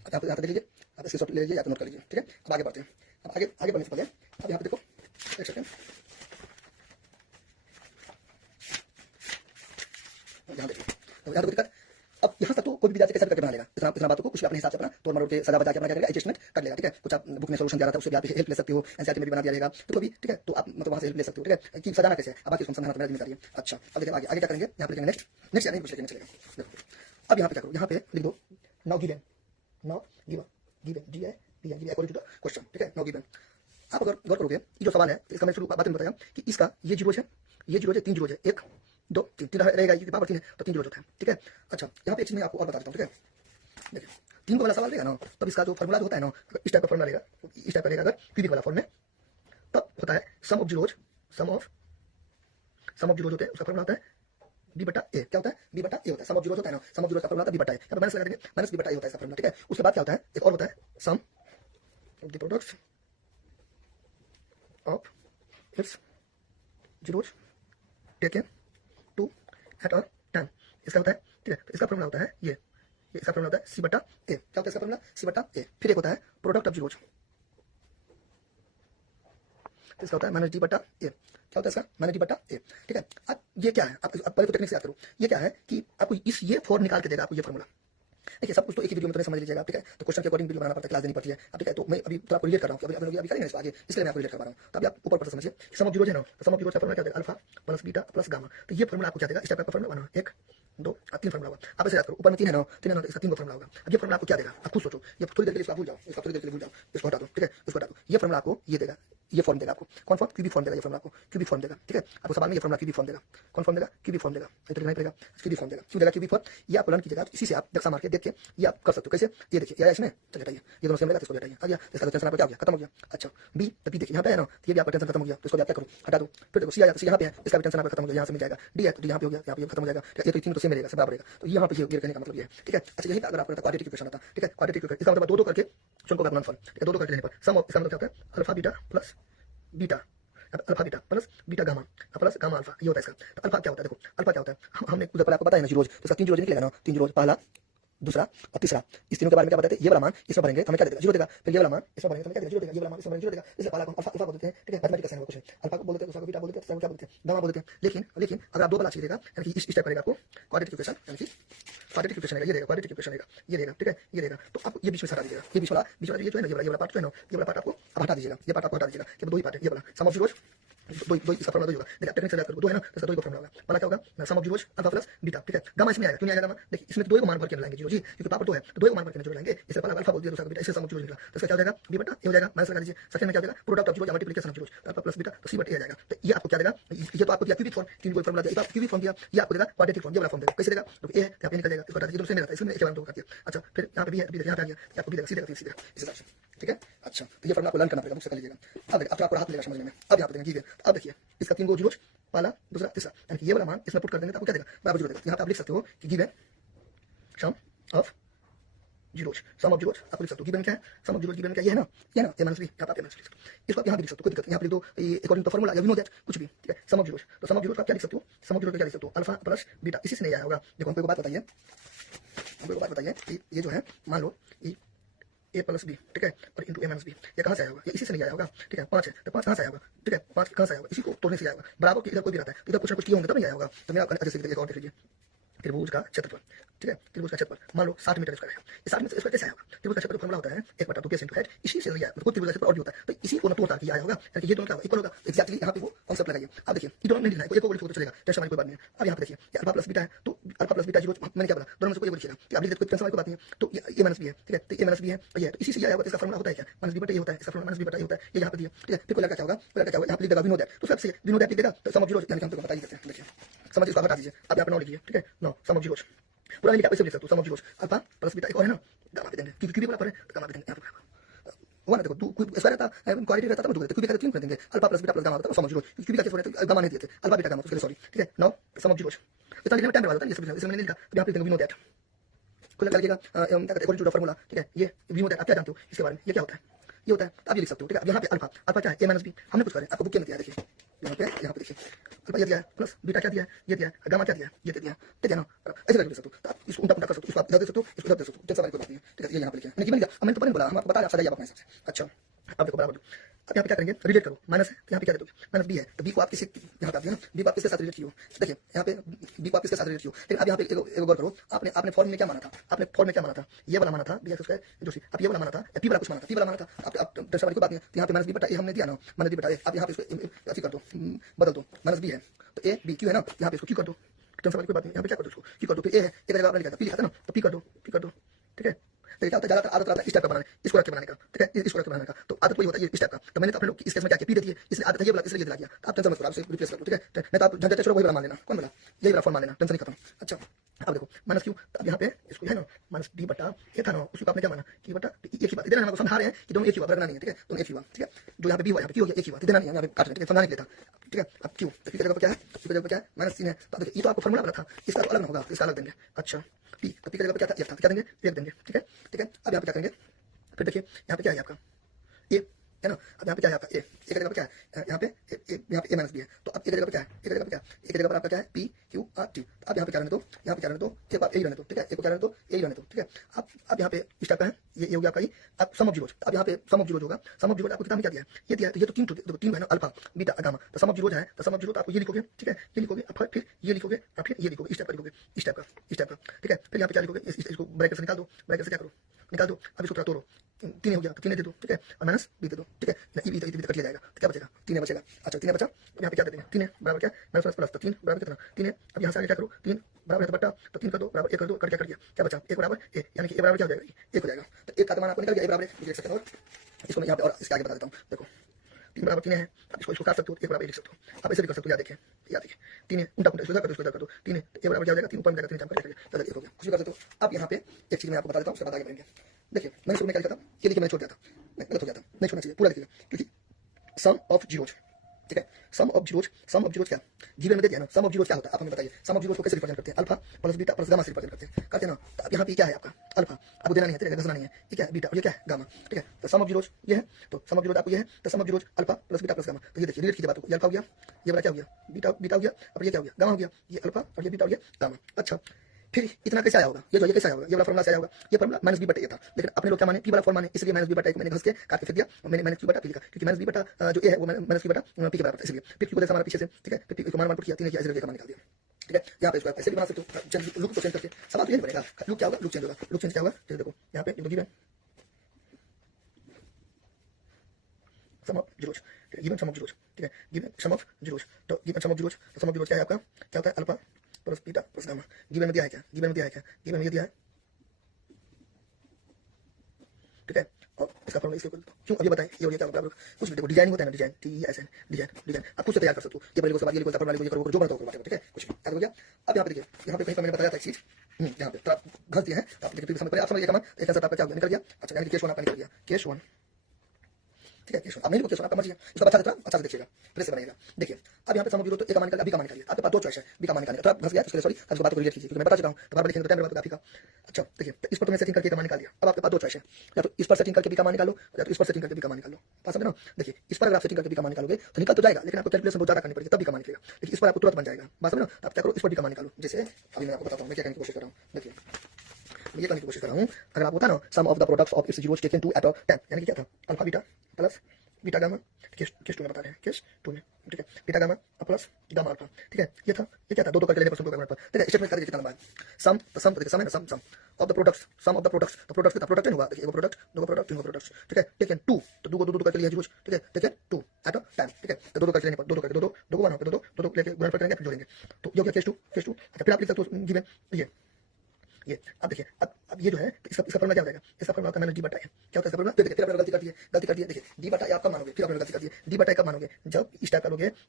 अब यहाँ पे लीजिए, आप इसके शॉट ले लीजिए या तो नोट कर लीजिए, ठीक है? अब आगे बढ़ते हैं, अब आगे बढ़ने से पहले अब यहाँ पे देखो एक सेकंड, यहाँ देखिए, तो यहाँ दिक्कत। अब यहाँ तक तो कोई भी विद्यार्थी कैसे करके बना लेगा, इतना बातों को कुछ भी अपने हिसाब से अपना तोड़ मरोड़ के सजा बजा के अपना क्या करेगा, एडजस्टमेंट कर लेगा, ठीक है? कुछ आप बुक में सोल्यूशन दिया था उससे भी आप हेल्प ले सकते हो, एनसीईआरटी में भी बना दिया जाएगा, तो कोई भी, ठीक है? तो आप मतलब वहाँ से हेल्प ले सकते हो, ठीक है? कि सजाना कैसे है, अब बाकी समझाना मेरा जिम्मेदारी है। अच्छा अब देखिए आगे क्या करेंगे, यहाँ पे लिखेंगे नेक्स्ट यानी कुछ लिखेंगे चलेगा। अब यहाँ पे क्या करो, यहाँ पे लिख दो नाउ गिवन डी है बी है अकॉर्डिंग टू द क्वेश्चन, ठीक है? नाउ गिवन आप अगर गौर करोगे ये जो सवाल है, इसका मैं शुरू बात में बताया कि इसका ये जीरो है, ये जीरो है, 3 जीरो है, 1 2 3 रहेगा, क्योंकि पावर 3 है तो 3 जीरो होता है, ठीक है? अच्छा यहाँ पे एक चीज मैं आपको और बता देता हूँ, ठीक है? देखिए 3 को वाला सवाल रहेगा ना, तब इसका जो फॉर्मूला होता है ना, इस टाइप का फॉर्मूला रहेगा, इस टाइप का रहेगा अगर क्यूबिक वाला फॉर्म में, तब होता है सम ऑफ जीरोज होते हैं, उसका फॉर्मूला होता है बी बटा ए, क्या होता है बी बटा ए होता है, सम ऑफ जीरोज होता है ना, सम ऑफ जीरोज का फॉर्मूला होता है बी बटा ए, यहाँ पे माइनस लगा देंगे, माइनस बी बटा ए होता है इसका फॉर्मूला, ठीक है? उसके बाद क्या होता है, एक और होता है sum of the products of its zeros taken two at all time. इसका होता है, ठीक है, तो इसका फॉर्मूला होता है ये इसका फॉर्मूला होता है सी बटा ए। क्या होता है इसका फॉर्मूला? सी बटा ए। फिर एक होता है प्रोडक्ट ऑफ जीरोज, इसका होता है माइनस डी बटा ए। क्या होता है इसका? माइनस डी बटा ए। ठीक है, अब ये क्या है? आप पहले तो टेक्निक से याद करो। ये क्या है कि आपको ये फॉर्म निकाल के देगा आपको ये फॉर्मूला। देखिए सब कुछ तो एक ही वीडियो में तो समझ लीजिएगा, ठीक है, तो क्वेश्चन के अकॉर्डिंग वीडियो बनाना पड़ता है, क्लास देनी पड़ती है। अब ठीक है, तो मैं अभी थोड़ा आपको रिलेट कर रहा हूँ, अभी करेंगे इसको आगे, इसलिए मैं आपको रिलेट कर रहा हूँ। तो अभी आप ऊपर समझिए, सम ऑफ जीरोज है ना, तो सम ऑफ जीरोज का फॉर्मूला क्या देगा? Alpha plus beta plus gamma. तो ये फॉर्मूला आपको क्या देगा? इस टाइप का फॉर्मूला बना 1 2 3 फॉर्मूला होगा। आप इसे याद करो, ऊपर में 3 है ना, 3 है ना, तो इसका 3 का फॉर्मूला होगा। अब ये फॉर्मूला आपको क्या देगा? आप खुद सोचो, ये थोड़ी देर के लिए इसको भूल जाओ, इसका थोड़ी देर के लिए भूल जाओ, इसको हटा दो, ठीक है, इसको हटा दो। ये फॉर्मूला आपको ये देगा, ये फॉर्म देगा आपको। कौन फॉर्म? क्यूबिक फॉर्म देगा। ये फॉर्मूला आपको क्यूबिक फॉर्म देगा, ठीक है। आपको सवाल में ये फॉर्मूला क्यूबिक फॉर्म देगा। कौन फॉर्म देगा? क्यूबिक फॉर्म देगा। इतना नहीं पड़ेगा, क्यूबिक फॉर्म देगा। क्यों देगा क्यूबिक फॉर्म? ये आप लर्न कीजिएगा, इसी से आप दक्षा मार के देख के ये आप कर सकते हो। कैसे? ये देखिए, ये इसमें चलिए हटाइए, ये दोनों सेम रहेगा, तो इसको हटाइए, आ गया। इसका टेंशन आपका क्या हो गया? खत्म हो गया। अच्छा बी, तो बी देखिए यहाँ पे है ना, ये भी आपका टेंशन खत्म हो गया, तो इसको आप क्या करो? हटा दो। फिर देखो सी आया, सी यहाँ पे है, इसका भी टेंशन आपका खत्म हो गया, यहाँ से मिल जाएगा। डी है तो डी यहाँ पे हो गया, यहाँ पे खत्म हो जाएगा। ये तो तीन तो सेम रहेगा, सब बराबर रहेगा। तो यहाँ पे ये कहने का मतलब ये है, ठीक है। अच्छा यही अगर आपको क्वाड्रेटिक इक्वेशन आता, ठीक है, क्वाड्रेटिक इक्वेशन, इसका मतलब दो करके को गुणनफल, ठीक है, दो करके लेने पर सम ऑफ, इसका मतलब क्या होता है? Alpha beta plus beta, alpha beta plus beta gamma plus gamma alpha, ये होता है इसका। तो अल्फा क्या होता है? देखो अल्फा क्या होता है, हमने कुछ पहले आपको बताया ना जीरोज, तो इसका 3 जीरोज निकलेगा ना, 3 जीरोज, पहला दूसरा और तीसरा, इस तीनों के बारे में क्या बताते हैं? ये वाला मान इसमें भरेंगे तो हमें क्या देगा? जीरो देगा। फिर ये वाला मान इसमें भरेंगे तो हमें क्या देगा? जीरो देगा। ये वाला मान इसमें भरेंगे जीरो देगा। इसलिए पहला को अल्फा अल्फा बोलते हैं, ठीक है, मैथमेटिकल साइन कुछ है, अल्फा को बोलते हैं, दूसरा को बीटा बोलते हैं, तीसरा को क्या बोलते हैं? गामा बोलते हैं। लेकिन अगर आप दो वाला चाहिए देगा, यानी कि इस टाइप करेगा आपको क्वाड्रेटिक इक्वेशन, यानी कि क्वाड्रेटिक इक्वेशन है, ये देगा, क्वाड्रेटिक इक्वेशन है, ये देगा, ठीक है, ये देगा। तो आप ये बीच में हटा दीजिएगा, ये बीच वाला ये जो है ना, ये वाला पार्ट जो है ना, ये वाला पार्ट आपको हटा दीजिएगा, ये पार्ट आपको हटा दीजिएगा, कि दो ही पार्ट है, ये वाला सम ऑफ जीरोज, दो इसका फॉर्मूला दो होगा। देखिए टेक्निक से याद करो, दो है ना, तो इसका दो का फॉर्मूला होगा। पहला क्या होगा? Sum of zeros alpha plus beta, ठीक है। गामा इसमें आएगा, क्यों नहीं आएगा गामा? देखिए इसमें दो को मान भर के लाएंगे जीरो जी, क्योंकि पावर दो है, तो दो को मान भर के जोड़ लाएंगे। इससे पहला अल्फा बोल दिया, दूसरा बीटा, इससे सम ऑफ जीरोज निकला, तो इसका क्या हो जाएगा? बी बटा ए हो जाएगा, माइनस लगा लीजिए। सेकंड में क्या हो जाएगा? प्रोडक्ट ऑफ जीरोज या multiplication of zeros, alpha plus beta, तो सी बटा ए आ जाएगा। तो ये आपको क्या देगा? ये तो आपको दिया क्यूबिक फॉर्म, तीन को फॉर्मूला दिया, क्यूबिक फॉर्म दिया, ये आपको देगा क्वाड्रेटिक फॉर्म, ये वाला फॉर्म देगा। कैसे देगा? तो ए है, यहाँ पे निकल जाएगा, इसको हटा दीजिए, दूसरे में रहता है, इसमें एक बार दो कर दिया। अच्छा फिर यहाँ पे भी है, बी यहाँ पे आ गया, आपको भी देगा, सी देगा, इस हिसाब से, ठीक है। अच्छा तो ये फॉर्मूला आपको लर्न करना पड़ेगा, मुझसे कर लीजिएगा। अब देखिए, अब आपको राहत मिलेगा समझने में। अब यहाँ पे देखेंगे, ठीक है, अब देखिए इसका 3 को जीरोज, पहला दूसरा तीसरा, यानी कि ये वाला मान इसमें पुट कर देंगे तो आपको क्या देगा? बराबर जीरो देगा। यहाँ पे आप लिख सकते हो कि given sum of zeros, sum of zeros आप लिख सकते हो। गिवन क्या है? सम ऑफ जीरोज गिवन क्या? ये है ना, ये ना, ए माइनस बी, यहाँ पे आप ए माइनस बी लिख सकते हो। इसको आप यहाँ भी लिख सकते हो, कोई दिक्कत नहीं। यहाँ पे लिख दो अकॉर्डिंग टू फॉर्मूला, या वी नो दैट, कुछ भी, ठीक है। सम ऑफ जीरोज, तो सम ऑफ जीरोज आप क्या लिख सकते हो? सम ऑफ जीरोज क्या लिख सकते हो? अल्फा प्लस बीटा, इसी से नहीं आया होगा। देखो हमको एक बात बताइए, हमको एक बात बताइए कि ये जो है, मान लो ए प्लस बी, ठीक है, और इंटू ए माइनस बी, ये कहाँ से आया होगा? ये इसी से नहीं आया होगा, ठीक है। 5 है तो 5 कहाँ से आया होगा? ठीक है, 5 कहाँ से आया होगा? इसी को तोड़ने से आया होगा। बराबर कि इधर कोई भी रहता है तो इधर कुछ ना कुछ किए होंगे तब नहीं आया होगा। तो मेरा अच्छे से और देख लीजिए, त्रिभुज का क्षेत्रफल, ठीक है, त्रिभुज का क्षेत्रफल मान लो 60 मीटर स्क्वायर है। ये 60 मीटर स्क्वायर कैसे आया होगा? त्रिभुज का क्षेत्रफल फॉर्मूला होता है 1/2 बेस इनटू हाइट, इसी से लिया है। कोई त्रिभुज का क्षेत्रफल और भी होता है, तो इसी को ना तोड़ के आया होगा, यानी ये दोनों क्या होगा? इक्वल होगा। एक्जैक्टली यहाँ पे वो कॉन्सेप्ट लगाइए। अब देखिए ये दोनों नहीं लिखना है, कोई एक को लिखो तो चलेगा, टेंशन वाली कोई बात नहीं है। अब यहाँ पे देखिए ये अल्फा प्लस बीटा है, तो अल्फा प्लस बीटा जीरो, मैंने क्या बोला? दोनों में से कोई एक लिखिएगा, अब लिख दे, कोई टेंशन वाली कोई बात नहीं है। तो ये माइनस बी है, ठीक है, तो ये माइनस बी है, तो ये है, तो इसी से आया होगा। इसका फॉर्मूला होता है क्या? माइनस बी बटा ए होता है, इसका फॉर्मूला माइनस बी बटा ए होता है, ये यहाँ पे दिया, ठीक है। फिर कोई लड़का क्या होगा? कोई लड़का क्या होगा? यहाँ पे लिख देगा वी नो दैट, तो सबसे वी नो दैट लिख देगा, तो सम ऑफ जीरोज, यानी कि हम तो बता ही देते हैं। देखिए समझ इसको हटा दीजिए, अब यहाँ पे 9 लिखिए, ठीक है, 9 सम ऑफ जीरोज पूरा लिखा, ऐसे लिख सकते हो, sum of zeros alpha plus beta, एक और है ना, गामा भी देंगे, क्योंकि क्यूबिक बराबर है तो गामा भी देंगे। यहाँ पे हुआ ना, देखो दो क्यूब स्क्वायर रहता, क्वाड्रेटिक रहता तो क्यूबिक का 3 कर देंगे, alpha plus beta plus gamma होता है सम ऑफ जीरोज। क्यूबिक का केस होता है गामा नहीं दिए थे, अल्फा बीटा गामा, उसके लिए सॉरी, ठीक है। नाउ सम ऑफ जीरोज इतना लिखने में टाइम लगता है, ये सब इसमें मैंने लिखा, तो यहाँ पे देंगे वी नो दैट, कोई लगेगा अकॉर्डिंग टू द फॉर्मूला, ठीक है। ये वी नो दैट आप क्या जानते हो इसके बारे में? ये क्या होता है? ये होता है, आप ये लिख सकते हो, ठीक है। अब यहाँ पे अल्फा, अल्फा क्या है? ए माइनस बी, हमने कुछ करें, आपको बुक में दिया है, देखिए यहाँ पे देखिए अल्फा ये दिया है, प्लस बीटा क्या दिया है? ये दिया है, गामा क्या दिया है? ये दे दिया, ठीक है ना। ऐसे करके लिख सकते हो, तो आप इसको उल्टा पुल्टा कर सकते हो, इसको आप इधर दे सकते हो, इसको इधर दे सकते हो, टेंशन वाली कोई बात नहीं है, ठीक है। ये यहाँ पे लिखा है, नहीं मैंने तो पहले बोला, हम आपको बता रहे हैं, आप सजाइए अपने हिसाब से। अच्छा अब देखो बराबर, अब यहाँ पे क्या करेंगे? रिलेट करो, माइनस है तो यहाँ पे क्या दे दोगे? माइनस बी है, तो बी को आप किसी यहाँ पे आप दिया ना, बी को आप किसके साथ रिलेट किए हो? देखिए यहाँ पे बी को आप किसके साथ रिलेट किए हो? लेकिन अब यहाँ पे एक गौर करो, आपने फॉर्म में क्या माना था? आपने फॉर्म में क्या माना था? ये वाला माना था बी एक्स स्क्वायर जो सी, अब ये वाला माना था या पी वाला कुछ माना था? पी वाला माना था, आप टेंशन वाली कोई बात नहीं है। तो यहाँ पे माइनस बी बटा ए हमने दिया ना, माइनस बी बटा ए, अब यहाँ पे इसको ऐसे कर दो, बदल दो, माइनस बी है तो ए बी क्यू है ना, यहाँ पे इसको क्यू कर दो, टेंशन वाली कोई बात नहीं, यहाँ पे क्या कर दो, इसको क्यू कर दो, फिर ए है, एक जगह आपने लिखा था पी लिखा था ना, तो पी कर दो, ठीक है। तो क्या होता है, ज्यादातर आदत आता है इस टाइप का बनाने, इसको रख के बनाने का, ठीक है, इसको रख के बनाने का, तो आदत वही होता है इस टाइप का। तो मैंने तो अपने लोग इस केस में क्या किया? पी देती है, इसलिए आदत है ये वाला, इसलिए ये दिला दिया, तो आप टेंशन मत करो, आप इसे रिप्लेस कर दो, ठीक है। नहीं तो आप झंझट छोड़ो, वही वाला मान लेना। कौन बोला? यही वाला फॉर्म मान लेना, टेंशन नहीं खत्म। अच्छा अब देखो माइनस क्यू, अब यहाँ पे इसको है ना माइनस डी बटा ए था ना, उसको आपने क्या माना? की बटा एक ही बात, इधर हमको समझा रहे हैं कि दोनों एक ही बात रखना नहीं है, ठीक है, दोनों एक ही बात, ठीक है। जो यहाँ पे बी हुआ, यहाँ पे क्यू हो गया, एक ही बात, इधर नहीं है, यहाँ पे काट रहे, ठीक है, समझाने के लिए था, ठीक है। अब क्यू, तो की जगह पर क्या है? की जगह पर क्या है? माइनस 3 है, तो देखिए ये तो आपको फॉर्मूला बना था, इसका अलग होगा, इसका अलग देंगे। अच्छा पी, तो पी की जगह पर क्या था? क्या देंगे? एक देंगे, ठीक है, ठीक है। अब यहाँ पे क्या करेंगे? फिर देखिए यहाँ पे क्या है आपका? ए है ना। अब यहाँ पे क्या है आपका ए की जगह पर क्या है, यहाँ पे यहाँ पे ए माइनस बी है, तो अब ए की जगह पर क्या है, ए की जगह पर क्या है, ए की जगह पर आपका क्या है पी क्यू आर टी। अब यहाँ पे क्या रहने दो, यहाँ पे क्या रहने दो, एक बार ए ही रहने दो, ठीक है, एक को क्या रहने दो, ए ही रहने दो, ठीक है। अब यहाँ पे इस टाइप का है, ये हो गया आपका ये। अब सम ऑफ जीरोज, अब यहाँ पे सम ऑफ जीरोज होगा, सम ऑफ जीरोज आपको किताब में क्या दिया है, ये दिया है, तो ये तो तीन है ना, अल्फा बीटा गामा, तो सम ऑफ जीरोज है, तो सम ऑफ जीरो तो आपको ये लिखोगे, ठीक है, ये लिखोगे, अब फिर ये लिखोगे, और फिर ये लिखोगे, इस टाइप का लिखोगे, इस टाइप का, ठीक है। फिर यहाँ पे क्या लिखोगे, इसको ब्रैकेट से निकाल दो, ब्रैकेट से क्या करो, निकाल दो। अब इसको तोड़ो, 3 हो गया तो 3 दे दो, ठीक है, और माइनस बी दे दो, ठीक है, ई बी कट लिया जाएगा, तो क्या बचेगा, 3 बचेगा। अच्छा 3 बचा, अब यहाँ पे क्या दे देंगे, 3 बराबर क्या, माइनस प्लस, तो 3 बराबर कितना, 3 है। अब यहाँ से आगे क्या करो, 3 बराबर है तो बट्टा, तो 3 कर दो बराबर 1 कर दो, कट गया, क्या बचा, 1 बराबर ए, यानी कि ए बराबर क्या हो जाएगा, 1 हो जाएगा। तो 1 का मान आपको निकल गया, ए बराबर 1 लिख सकते हो। और इसको मैं यहाँ पे और इसके आगे बता देता हूँ, देखो 3 बराबर 3 है, अब इसको काट सकते हो, 1 बराबर 1 लिख सकते हो। आप ऐसे भी कर सकते हो, याद देखिए 3 है, उल्टा इसको इधर कर दो, इसको इधर कर दो, 3 है, ए बराबर क्या हो जाएगा, 3 ऊपर में जाएगा, 3 नीचे में जाएगा, 1 हो गया, कुछ भी कर सकते हो। अब यहाँ पे एक चीज मैं आपको बता देता हूँ, उसके बाद आगे बढ़ेंगे। देखिए मैंने शुरू में क्या लिखा था, ये लिखिए मैंने छोड़ दिया था, गलत हो गया था, नहीं छोड़ना चाहिए, पूरा लिखिएगा, क्योंकि सम ऑफ जीरोज, ठीक है, सम ऑफ जीरोज क्या जीवन में दे दिया ना, सम ऑफ जीरोज क्या होता है आप हमें बताइए। सम ऑफ जीरोज को कैसे रिप्रेजेंट करते हैं, alpha plus beta plus gamma से रिप्रेजेंट करते हैं ना। तो अब यहाँ पे क्या है आपका अल्फा, आपको देना नहीं है, ठीक है, दसना नहीं है, ये क्या है बीटा और ये क्या है गामा, ठीक है। तो सम ऑफ जीरोज ये है, तो सम ऑफ जीरोज आपको ये है, तो sum of zeros alpha plus beta plus gamma. तो ये देखिए रिलेट कीजिए बातों को, ये अल्फा हो गया, ये वाला क्या हो गया बीटा हो गया, और ये क्या हो गया गामा हो गया, ये अल्फा और ये बीटा और ये गामा। अच्छा फिर इतना कैसे आया होगा, ये जो ये कैसे आया होगा, ये वाला फॉर्मूला से आया होगा, ये फॉर्मूला माइनस बी बटा ए था, लेकिन अपने लोग क्या माने पी वाला फॉर्मूला माने, इसलिए माइनस बी बटा ए मैंने घस के काट के फेंक दिया, मैंने माइनस बी बटा पी लिखा, क्योंकि माइनस बी बटा जो ए है वो माइनस बी बटा पी के बराबर था, इसलिए फिर क्यू को देखा हमारा पीछे से, ठीक है, फिर पी को मान पुट किया, 3 किया, इसलिए का मान निकाल दिया, ठीक है। यहाँ पे इसको ऐसे भी बना सकते हो, चलिए लुक को चेंज करके सवाल तो यही बनेगा, लुक क्या होगा, लुक चेंज होगा, लुक चेंज क्या होगा, जैसे देखो यहाँ पे given sum of zeros, given sum of zeros, ठीक है, गिवन सम ऑफ जीरोज, तो गिवन सम ऑफ जीरोज, तो सम ऑफ जीरोज क्या है आपका, क्या होता है alpha plus beta plus gamma. Given में दिया है क्या, गिवन में दिया है क्या, गिवन में दिया है, ठीक है। और इसका फॉर्मूला इसके क्यों अभी बताएं, ये हो गया क्या बराबर कुछ भी देखो, डिजाइनिंग होता है ना, design T S N design आप खुद से तैयार कर सकते हो, ये पहले उसके बाद ये लिखो, फॉर्मूला लिखो, जो बनाता हो, ठीक है, कुछ भी याद हो गया। अब यहाँ पे देखिए, यहाँ पे कहीं पर मैंने बताया था एक चीज, यहाँ पे तो आप घस दिए हैं, तो आप देखिए समझ पड़े, आप समझ गए, एक आंसर आपका क्या हो गया, निकल गया। अच्छा यानी केस 1 आपका निकल गया, केस 1, ठीक है, केस 1 अब नहीं लिखो, केस 1 आपका मर्जी है, इसको अच्छा से देखिएगा, फिर से बनेगा। देखिए अब यहाँ पे सम ऑफ जीरो, तो ए का मान निकाल, बी का मान निकालिए, आपके पास 2 चॉइस है, बी का मान निकालने का, तो आप घस गया, उसके लिए सॉरी, अब इसको बात को रिलेट कीजिए, क्योंकि मैं बता चुका हूँ, तो बार लिखेंगे तो टाइम बर्बाद काफी का। अच्छा देखिए, तो इस पर तो मैं सेटिंग करके का मान निकाल दिया, अब आपके पास 2 चॉइस है, या तो इस पर सेटिंग करके बी का मान निकालो, या तो इस पर सेटिंग करके बी का मान निकालो, बात समझ ना। देखिए इस पर अगर आप सेटिंग करके बी का मान निकालोगे तो निकल तो जाएगा, लेकिन आपको कैलकुलेशन बहुत ज्यादा करनी पड़ेगी, तब बी का मान निकलेगा, लेकिन इस पर आपको तुरंत बन जाएगा, बात समझ ना। आप क्या करो, इस पर बी का मान निकालो, जैसे अभी मैं आपको बताता हूँ मैं क्या करने की कोशिश कर रहा हूँ। देखिए ये करने की कोशिश कर रहा हूँ, अगर आप होता ना sum of the products of its zeros taken 2 at a time, यानी कि क्या था alpha beta plus beta gamma, case 2 में बता रहे हैं, केस 2 में, ठीक है, beta gamma plus gamma alpha, ठीक है, ये था, ये क्या था, 2 करके लेने पर सम पर, ठीक है, स्टेटमेंट करके कितना लंबा है, सम देखिए सम है ना, sum of the products, sum of the products, तो प्रोडक्ट्स कितना प्रोडक्ट हुआ, देखिए 1 प्रोडक्ट 2 प्रोडक्ट 3 प्रोडक्ट्स, ठीक है, टेकन 2, तो 2 करके लिया जीरोज, ठीक है, टेकन 2 एट अ टाइम, ठीक है, तो 2 करके लेने पर 2 करके 2 को 1 होगा, 2 लेके गुणनफल करेंगे फिर जोड़ेंगे, तो ये हो गया केस 2। अच्छा फिर आप लिख सकते हो गिवन ये। अब देखिए अब ये जो है तो इसका फॉर्मूला क्या हो जाएगा, इसका फॉर्मूला होता है माइनस डी बटा ए, क्या होता है इसका फॉर्मूला, देखिए फिर आपने गलती कर दी है, देखिए डी बटा ए आप कब मानोगे, फिर आपने गलती कर दी है, डी बटा ए कब मानोगे, जब इस टाइप का लोगे, ठीक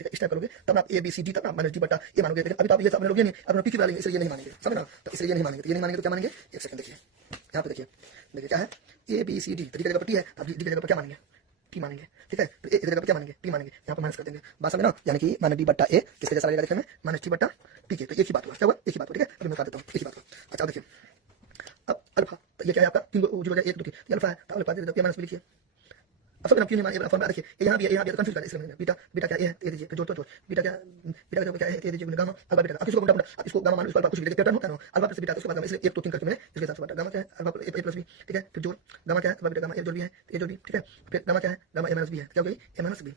है, इस टाइप का लोगे, तब आप ए बी सी डी तब आप माइनस डी बटा ए मानोगे, लेकिन अभी तो आप ये आपने लोगे नहीं, आपने पी की वाले इसलिए ये नहीं मानेंगे, समझ ना, तो इसलिए ये नहीं मानेंगे, तो ये नहीं मानेंगे तो क्या मानेंगे, एक सेकंड देखिए यहाँ पे, देखिए क्या है ए बी सी डी, तो डी की जगह पर टी है, अब डी की जगह पर क्या मानेंगे, टी मानेंगे, ठीक है, तो ए की जगह पर क्या मानेंगे, पी मानेंगे, यहाँ पर माइनस कर देंगे, बात समझ ना, यानी कि माइनस डी बटा ए किसके जैसा लगेगा देखने में, माइनस डी बटा पी के, तो एक ही बात हुआ, क्या हुआ, एक ही बात हुआ, ठीक है, अभी मैं बता देता हूँ एक ही बात हुआ। अच्छा देखिए अब अल्फा, तो ये क्या है आपका 3 जीरो 1 2 3, ये अल्फा है, तो अल्फा दे दो, माइनस बी लिखिए, अब सब क्यों नहीं माने फॉर्मूला, देखिए यहाँ भी तो कंफ्यूज कर इसलिए बीटा क्या है, दे दीजिए, जोड़ बीटा क्या है, दे दीजिए गामा अल्फा बीटा, अब इसको उल्टा आप इसको गामा मान लो, इसको अल्फा कुछ भी देखिए पैटर्न होता है ना, अल्फा प्लस बीटा, उसके बाद गामा, इसलिए 1 2 3 करके मैंने इसके हिसाब से बांटा, गामा क्या है अल्फा ए प्लस बी, ठीक है, फिर जोड़ गामा क्या है अल्फा बीटा गामा ए जोड़ बी है, ए जोड़ बी, ठीक है, फिर गामा क्या है गामा ए माइनस बी है, क्या हो गई ए माइनस बी,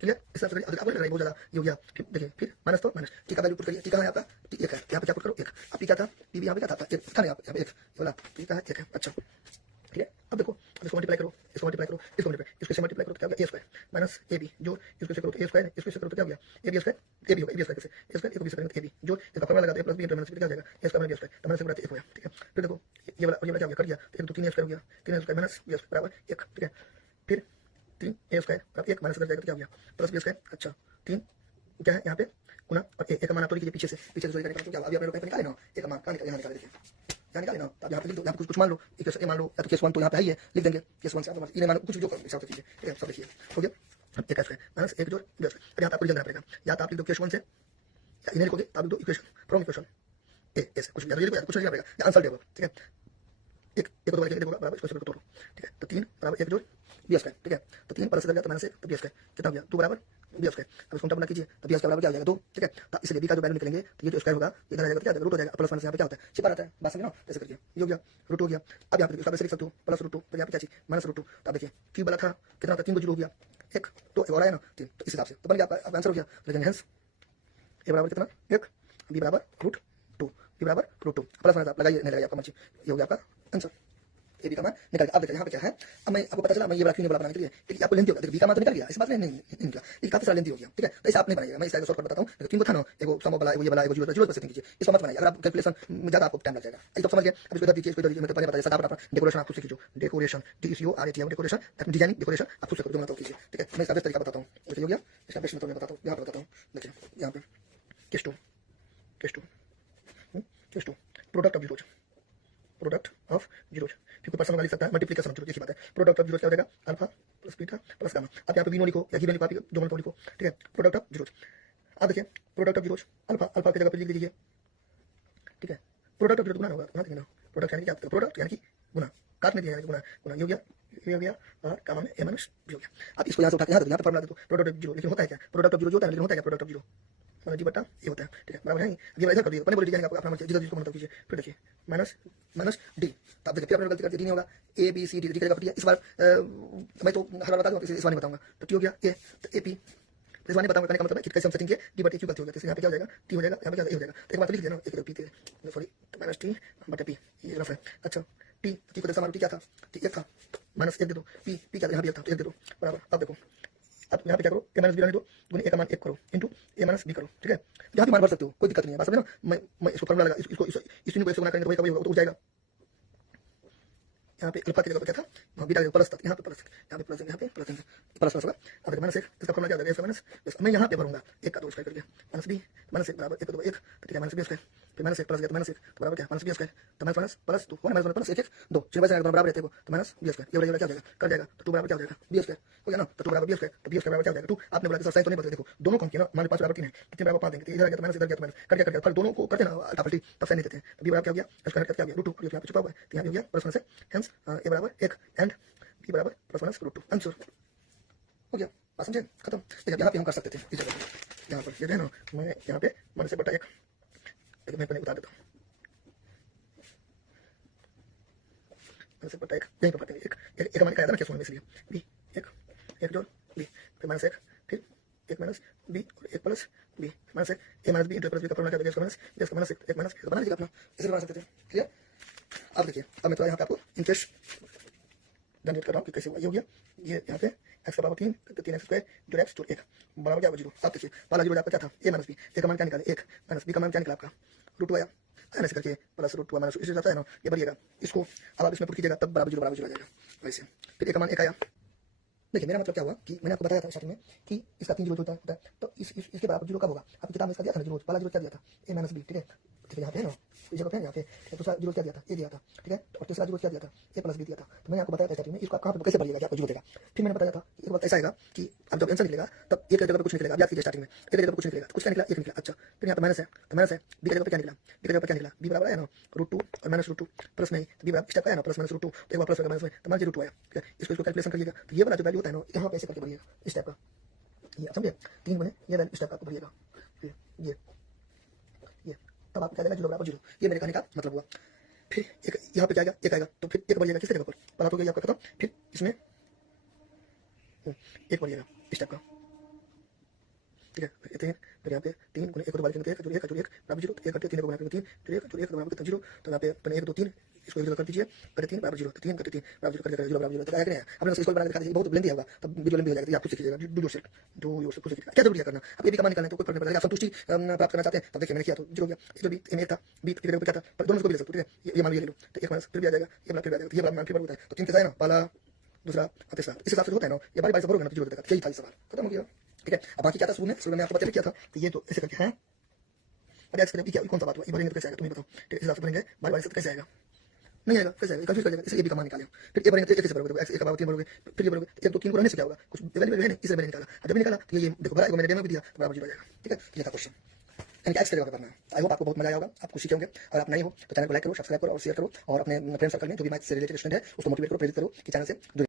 ठीक है, इस हिसाब से आपको लग रहा है बहुत ज्यादा ये हो गया, फिर देखिए फिर माइनस तो माइनस, टी का वैल्यू पुट करिए, टी का है आपका 1 है, यहाँ पे क्या पुट करो 1, अब क्या था पी भी यहाँ पे क्या था 1 था नहीं, यहाँ पे 1 बोला, टी का 1 है, अच्छा ठीक है। अब देखो इसको मल्टीप्लाई करो, इसको मल्टीप्लाई करो, इसको मल्टीप्लाई, इसको से मल्टीप्लाई करो तो क्या होगा ए स्क्वायर माइनस ए बी जोड़, इसको से करो तो ए स्क्वायर, इसको से करो तो क्या हो गया a b square, a b होगा, ए बी स्क्वायर कैसे ए स्क्वायर, एक बी स्क्वायर ए बी जोड़, इसका फॉर्मूला लगा दो, a plus b into minus b क्या हो जाएगा a square minus b square, तो माइनस बराबर 1 हो गया, ठीक है। फिर देखो ये वाला क्या हो गया, कट गया, तो 1 2 3 ए स्क्वायर हो गया, 3 ए स्क्वायर माइनस बी स्क्वायर बराबर 1, ठीक है, फिर 3 ए स्क्वायर और 1 माइनस कर जाएगा तो क्या हो गया प्लस बी स्क्वायर, अच्छा 3 क्या है यहाँ पे गुना और ए का मान आप तो लिखिए पीछे से जोड़ करने का, तो क्या अभी आपने लोग निकाले ना, ए का मान कहाँ निकाले, यहाँ निकाले, देखिए यहाँ निकाले ना, अब यहाँ पे लिख दो, यहाँ पे कुछ मान लो, एक ए मान लो, या तो केस 1 तो यहाँ पे है ही है, लिख देंगे केस 1 से आप ये मान कुछ जो हिसाब से कीजिए, ठीक है, सब लिखिए हो गया, अब एक स्क्वायर माइनस 1 जोड़ बी स्क्वायर, अब यहाँ आपको लिखना पड़ेगा, या तो आप लिख दो केस 1 से, या इन्हें लिखोगे तो आप लिख दो इक्वेशन फ्रॉम इक्वेशन ए ऐसे कुछ नहीं लिखो, कुछ नहीं लिखना पड़ेगा, या आंसर देगा, ठीक है, एक को दो लिख देगा बराबर, इसको तोड़ो, ठीक है, तो 3 बराबर 1 जोड़ बी स्क्वायर, ठीक है। तो 3 प्लस इधर गया तो माइनस 1 तो बी स्क्वायर कितना हो गया 2 बराबर बी स्क्वायर। अब इसको गुना कीजिए तो बी स्क्वायर बराबर क्या हो जाएगा 2, ठीक है। तो इसलिए बी का जो वैल्यू निकलेंगे तो ये जो स्क्वायर होगा इधर आ जाएगा तो क्या हो जाएगा रूट हो जाएगा, प्लस माइनस यहाँ पे क्या होता है छिपा रहता है, बात समझे ना, ऐसे करके ये हो गया रूट हो गया। अब यहाँ पे इसका लिख सकते हो प्लस रूट 2, तो यहाँ पे क्या चाहिए माइनस रूट 2। तो अब देखिए क्यूब वाला था कितना था 3 को 0 हो गया 1 तो एक और आया ना 3, तो इस हिसाब से तो बन गया आपका आंसर हो गया। लेकिन हेंस ए बराबर कितना 1, बी बराबर रूट 2, बी बराबर रूट 2 प्लस माइनस आप लगाइए नहीं लगाइए आपका मर्जी, ये हो गया आपका आंसर। ए बी का मान निकल गया। अब देखिए यहाँ पे क्या है, अब मैं आपको पता चला मैं ये वाला क्यों नहीं बोला बनाने के लिए, क्योंकि आपको लेंथी होगा। देखिए बी का मान तो निकल गया, इस बात में नहीं निकला, ये काफी सारा लेंथी हो गया, ठीक है। तो ऐसे आप नहीं बनाइएगा, मैं इसका शॉर्टकट बताता हूँ। तीन को था ना, एगो सम वाला एगो ये वाला एगो जीरो पर सेटिंग कीजिए, इसको मत बनाइए। अगर आप कैलकुलेशन में ज्यादा आपको टाइम लग जाएगा, एक तो समझ गए। अब इसको इधर दीजिए, इसको इधर दीजिए, मैं तो पहले बताया सदा अपना डेकोरेशन आप खुद से कीजिए, decoration DECORATION decoration designing decoration आप खुद से करो, कीजिए, ठीक है। मैं इसका बेस्ट तरीका बताता हूँ, देखिए हो गया इसका बेस्ट मेथड मैं बताता हूँ, यहाँ पे बताता हूँ। देखिए यहाँ पे case two product of zeros, product of zeros, फिर कोई पर्सन वाला लिख सकता है मल्टीप्लिकेशन ऑफ जीरोज, ये बात है। प्रोडक्ट ऑफ जीरोज क्या हो जाएगा alpha plus beta plus gamma. अब यहाँ पे वी नो लिखो या वी नो लिखो, आप जो मन लिखो, ठीक है। प्रोडक्ट ऑफ जीरोज, अब देखिए product of zeros alpha, alpha की जगह पे लिख दीजिए, ठीक है। प्रोडक्ट ऑफ जीरोज गुना होगा, गुना देंगे ना, प्रोडक्ट यानी कि प्रोडक्ट यानी कि गुना, काटने दिया यानी गुना, गुना ये हो गया, ये हो गया और गामा में ए माइनस बी हो गया। अब इसको यहाँ से उठा के यहाँ पे फॉर्मूला दे दो प्रोडक्ट ऑफ जीरो, लेकिन होता है क्या प्रोडक्ट ऑफ जीरो होता है, लेकिन होता है क्या प्रोडक्ट ऑफ जीरो जी बटा ये होता है, ठीक है बराबर है। ये इधर कर दिए, बोल दीजिए आपको अपना मर्जी जिधर जिसको मतलब कीजिए। फिर देखिए माइनस माइनस डी, तो आप देखिए फिर आपने गलती कर दी, डी नहीं होगा ए बी सी डी की जगह पर इस बार मैं तो हर बार बता दूं, इस बार नहीं बताऊंगा। तो टी हो गया ए, तो ए पी इस बार नहीं बताऊंगा, कहने का मतलब है कि कैसे हम सेटिंग किए, डी बटे क्यू गलती हो गया, तो यहाँ पे क्या हो जाएगा टी हो जाएगा, यहाँ पे क्या हो जाएगा। तो एक बार लिख देना एक पी सॉरी माइनस टी बटे पी, ये रफ है। अच्छा टी टी को देखा टी क्या था, टी एक था, माइनस 1 दे दो, पी पी क्या यहाँ भी था तो 1 दे दो बराबर। अब देखो अब यहाँ पे क्या करो ए माइनस बी रहने दो, गुने ए का मान 1 करो इंटू ए माइनस बी करो, ठीक है। यहाँ भी मान भर सकते हो, कोई दिक्कत नहीं है, बात समझे ना। मैं इसको फॉर्मूला लगा, इसको इसी को ऐसे गुना करेंगे तो वही होगा, तो जाएगा। यहाँ पे अल्फा की जगह पे क्या था बीटा का प्लस था, यहाँ पे प्लस, यहाँ पे प्लस देंगे, यहाँ पे प्लस देंगे, प्लस प्लस होगा। अब देखो माइनस 1 इसका फॉर्मूला क्या हो जाएगा माइनस, मैं यहाँ पे भरूंगा 1 का 2 स्क्वायर करके माइनस बी माइनस 1 बराबर 1 2 1, तो ठीक है माइनस बी स्क्वायर, फिर माइनस 1 प्लस गया तो माइनस 1 तो बराबर क्या माइनस बी स्क्वायर, तो माइनस प्लस 2 माइनस प्लस 1 1 2 6 बचे दोनों बराबर रहते हैं, तो माइनस बी स्क्वायर ये क्या हो जाएगा कर जाएगा, तो 2 बराबर क्या हो जाएगा बी स्क्वायर हो गया ना। तो 2 बराबर बी स्क्वायर, तो बी स्क्वायर बराबर क्या हो जाएगा 2। आपने बोला कि सर साइन तो नहीं बदले, देखो दोनों कम किया ना, हमारे पास बराबर 3 है, कितने बराबर 5 देंगे, तो इधर आ गया तो माइनस इधर गया तो माइनस कर गया फिर दोनों को करते ना अल्टापल्टी, तब साइन नहीं देते हैं। तो बी बराबर क्या हो गया स्क्वायर क्या हो गया रूट 2, यहाँ पे छुपा हुआ है तो यहाँ पे हो गया प्लस माइनस है, हेंस ए बराबर 1 एंड बी बराबर प्लस माइनस रूट 2 आंसर हो गया। बात समझे खत्म। देखिए यहाँ पे हम कर सकते थे इस जगह पे, यहाँ पर ये है ना, मैं यहाँ पे माइनस 1 बटा 1 मैं पहले बता देता हूँ, माइनस 1 बटा 1 यहीं पर काटेंगे, एक मान का आया था ना क्या में, इसलिए बी 1 जोड़ बी फिर माइनस 1 फिर 1 माइनस बी और 1 plus b minus 1 a minus b into plus b का फॉर्मूला क्या होगा माइनस इसका माइनस 1 माइनस बना लीजिए अपना, इसे बना सकते थे क्लियर। अब देखिए अब मैं थोड़ा यहाँ पे आपको इंटरेस्ट जनरेट कर रहा हूँ कि कैसे हुआ, ये हो गया ये यहाँ पे एक्स का पावर 3 तो 3x स्क्वायर जोड़ एक्स जोड़ 1 बराबर क्या होगा 0। अब देखिए पहला जीरो आपका क्या था ए माइनस बी, ए का मान क्या निकाले 1 माइनस बी का मान क्या निकला आपका रूट 2 आया, ऐसे करके प्लस रूट 2 माइनस इस हिसाब से है ना ये बढ़िएगा इसको। अब आप इसमें पुट कीजिएगा तब बराबर 0 आ जाएगा वैसे। फिर ए का मान 1 आया, देखिए मेरा मतलब क्या हुआ कि मैंने आपको बताया था स्टार्टिंग में कि इसका 3 जीरो होता है, तो इसके बराबर जीरो कब होगा, आपकी किताब में इसका दिया था ना जीरो, पहला जीरो क्या दिया था ए माइनस बी, ठीक है। तो यहाँ पे है ना इस जगह पे यहाँ पे दूसरा जीरो क्या दिया था ए दिया था, ठीक है। और तीसरा जीरो क्या दिया था ए प्लस बी दिया था। तो मैंने आपको बताया था स्टार्टिंग में इसको आप कहाँ पे कैसे भरिएगा, आपको जीरो देगा। फिर मैंने बताया था एक बात ऐसा आएगा कि आप जब आंसर निकलेगा तब एक जगह पर कुछ निकलेगा, याद कीजिए स्टार्टिंग में एक जगह पर कुछ निकलेगा, कुछ क्या निकला 1 निकला। अच्छा फिर यहाँ पे माइनस है तो माइनस है, बी की जगह पर क्या निकला, बी की जगह पर क्या निकला बी बराबर है ना रूट 2 और माइनस रूट 2 प्लस में बी बराबर स्टेप आया ना प्लस माइनस रूट 2, तो एक बार प्लस माइनस में तो माइनस रूट 2 आया, ठीक है। इसको कैलकुलेशन करिएगा तो ये वाला जो वैल्यू होता है ना यहाँ पे ऐसे करके भरिएगा इस टाइप का, ये समझिए 3 बने ये वैल्यू इस टाइप का भरिएगा ये तब आप क्या देगा 0 बराबर 0, ये मेरे कहने का मतलब हुआ। फिर एक यहाँ पे क्या आएगा 1 आएगा तो फिर 1 बढ़िएगा किस जगह पर पता तो गया आपका खत्म, फिर इसमें 1 बढ़िएगा इस टाइप का, ठीक है। फिर यहाँ पे 3 गुने 1 को बाहर 1 जोड़ 1 बराबर 0, तो 1 करते 3 को गुना करेंगे 3 जोड़ 1 बराबर कितना 0, तो यहाँ पे अपने 1 2 3 इसको 1 जगह कर दीजिए करे 3 बराबर 0, तो 3 करते 3 बराबर 0 कर देगा 0 बराबर 0, तो आया कि नहीं आपने इसको बना के दिखा दीजिए, बहुत लेंथी होगा तब वीडियो लंबी हो जाएगी, आप खुद सीखिएगा डू योरसेल्फ खुद सीखिएगा क्या जरूरी है करना। अब ये भी कमा निकालना है तो कोई फर्क नहीं पड़ेगा, आप संतुष्टि प्राप्त करना चाहते हैं तब देखिए मैंने किया तो 0 हो गया, इधर भी ए था बी की जगह पे क्या था पर दोनों को भी ले सकते हो, ठीक है। ये मान ले लो तो 1 माइनस फिर भी आ जाएगा ये वाला फिर आ जाएगा, ये वाला मान फिर होता है, तो 3 कैसा है ना पहला दूसरा तीसरा इस हिसाब से होता है ना, ये बारी से भरोगे ना 0 देगा, यही था सवाल खत्म हो गया, ठीक है। अब बाकी क्या था शुरू में आपको बता किया था तो ये तो ऐसे करके है। अब एक्स क्या कौन सा बात हुआ ये भरेंगे तो कैसे आएगा तुम्हें बताओ, ठीक है। इस हिसाब से भरेंगे बारी से कैसे आएगा नहीं आएगा, कैसे आएगा कंफ्यूज कर जाएगा, इसलिए भी कमा निकाले फिर ये भरेंगे तो कैसे भरोगे एक्स 1 बराबर 3 भरोगे फिर ये भरोगे 1 2 3 को रहने से क्या होगा कुछ वैल्यू है नहीं इसलिए मैंने निकाला, जब मैंने निकाला तो ये देखो भरा मैंने डेमो भी दिया तो बराबर 0 आ जाएगा, ठीक है। ये था क्वेश्चन यानी एक्स करना है। आई होप आपको बहुत मजा आया होगा, आप कुछ सीखे होंगे। अगर आप नए हो तो चैनल को लाइक करो, सब्सक्राइब करो और शेयर करो और अपने फ्रेंड सर्कल में जो भी मैथ से रिलेटेड स्टूडेंट है उसको मोटिवेट करो, प्रेरित करो कि चैनल से